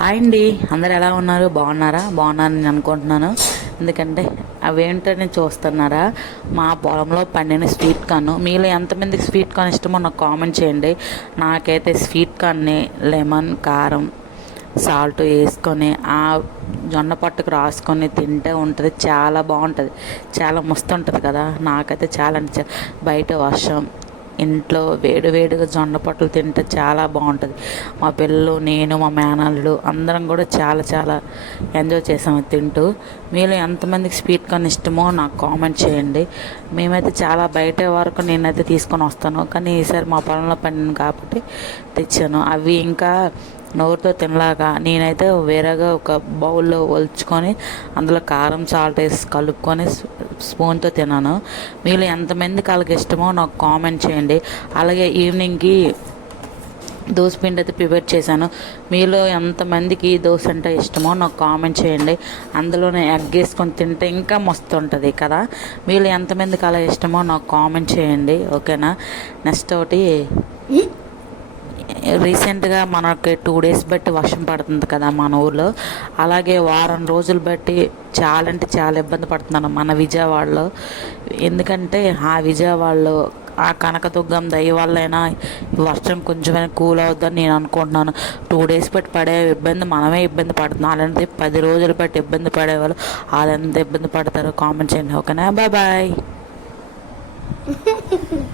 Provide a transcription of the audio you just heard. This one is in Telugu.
హాయ్ అండి, అందరు ఎలా ఉన్నారు? బాగున్నారా? బాగున్నారని అనుకుంటున్నాను. ఎందుకంటే అవేంటో నేను చూస్తున్నారా, మా పొలంలో పండిన స్వీట్ కార్న్. మీలో ఎంతమందికి స్వీట్ కార్న్ ఇష్టమో నాకు కామెంట్ చేయండి. నాకైతే స్వీట్ కార్న్ని లెమన్, కారం, సాల్ట్ వేసుకొని ఆ జొన్న పట్టుకు రాసుకొని తింటే ఉంటుంది, చాలా బాగుంటుంది. చాలా మస్తు ఉంటుంది కదా. నాకైతే చాలా అంటే బయట వర్షం, ఇంట్లో వేడి వేడిగా జొన్న పొట్టలు తింటే చాలా బాగుంటుంది. మా పిల్లలు, నేను, మా మేనల్లుడు అందరం కూడా చాలా చాలా ఎంజాయ్ చేసాము తింటూ. మీలో ఎంతమందికి స్వీట్ కార్న్ ఇష్టమో నాకు కామెంట్ చేయండి. మేమైతే చాలా బయట వరకు నేనైతే తీసుకొని వస్తాను, కానీ ఈసారి మా పొలంలో పండిన కాబట్టి తెచ్చాను. అవి ఇంకా నోరుతో తినలాగా నేనైతే వేరేగా ఒక బౌల్లో ఒలుచుకొని అందులో కారం, సాల్ట్ వేసి కలుపుకొని స్పూన్తో తిన్నాను. మీరు ఎంతమందికి వాళ్ళకి ఇష్టమో నాకు కామెంట్ చేయండి. అలాగే ఈవినింగ్కి దోసపిండి అయితే ప్రిపేర్ చేశాను. మీలో ఎంతమందికి దోశ అంటే ఇష్టమో నాకు కామెంట్ చేయండి. అందులోనే ఎగ్ వేసుకొని తింటే ఇంకా మస్తు ఉంటుంది కదా. మీలో ఎంతమందికి అలా ఇష్టమో నాకు కామెంట్ చేయండి, ఓకేనా. నెక్స్ట్ ఒకటి, రీసెంట్గా మనకి 2 డేస్ బట్టి వర్షం పడుతుంది కదా మన ఊర్లో. అలాగే వారం రోజులు బట్టి చాలా అంటే చాలా ఇబ్బంది పడుతున్నాను మన విజయవాడలో. ఎందుకంటే ఆ విజయవాడలో ఆ కనకదుర్గం దయ వల్లైనా ఈ వర్షం కొంచెమైనా కూల్ అవుద్దని నేను అనుకుంటున్నాను. 2 డేస్ బట్టి పడే ఇబ్బంది మనమే ఇబ్బంది పడుతున్నాం. అలాంటి 10 రోజులు బట్టి ఇబ్బంది పడేవాళ్ళు వాళ్ళు ఎంత ఇబ్బంది పడతారో కామెంట్ చేయండి, ఓకేనా. Bye bye.